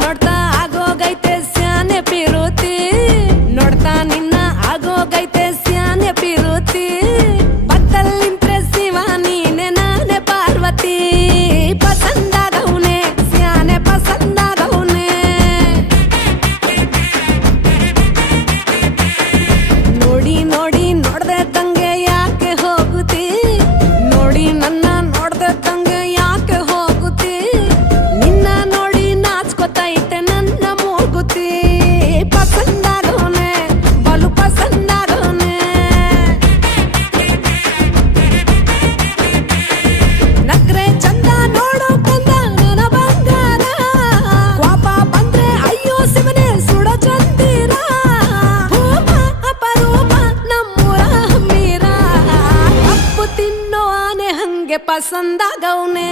নর্তা আগো গাইতেছে। पसंद गौने